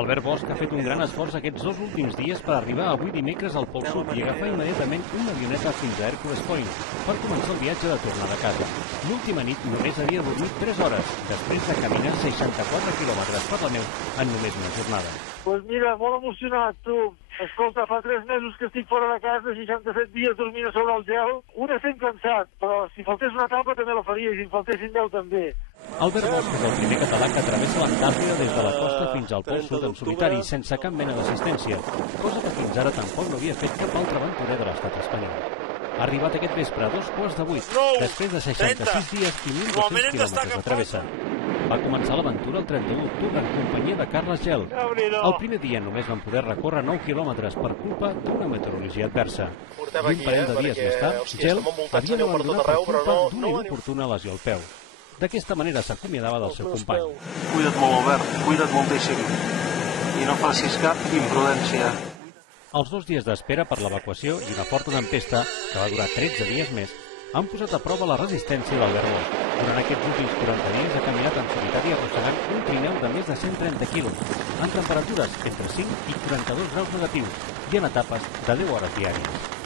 Albert Bosch ha fet un gran esforç aquests 2 últims dies per arribar avui dimecres al Pol Sud i agafar immediatament una avioneta fins a Hercules Point per començar el viatge de tornada a casa. L'última nit només havia dormit 3 hores, després de caminar 64 quilòmetres per la neu en només una jornada. Pues mira, molt emocionat, tu. Escolta, fa 3 mesos que estic fora de casa, 67 dies dormint a sobre el gel. Un estem cansat, però si faltés una etapa també la faria, i si en faltessin 10 també. Albert Bosch és el primer català que travessa l'Antàrtida des de la costa fins al Pol Sud en solitari, sense cap mena d'assistència, cosa que fins ara tampoc no havia fet cap altre aventurer de l'estat espanyol. Ha arribat aquest vespre a 7:45, després de 66 dies i 1.200 quilòmetres de travessa. Va començar l'aventura el 31 d'octubre en companyia de Carles Gel. El primer dia només van poder recórrer 9 quilòmetres per culpa d'una meteorologia adversa. I un parell de dies més tard, Gel havia d'abandonar per culpa d'una inoportuna lesió al peu. D'aquesta manera s'acomiadava del seu company. Cuida't molt, Albert, cuida't moltíssim. I no facis cap imprudència. Els 2 dies d'espera per l'evacuació i una forta tempesta, que va durar 13 dies més, han posat a prova la resistència d'Albert Bosch. Durant aquests últims 40 dies ha caminat en solitari arrossegant un trineu de més de 130 quilos, amb temperatures entre 5 i 42 graus negatius i en etapes de 10 hores diàries.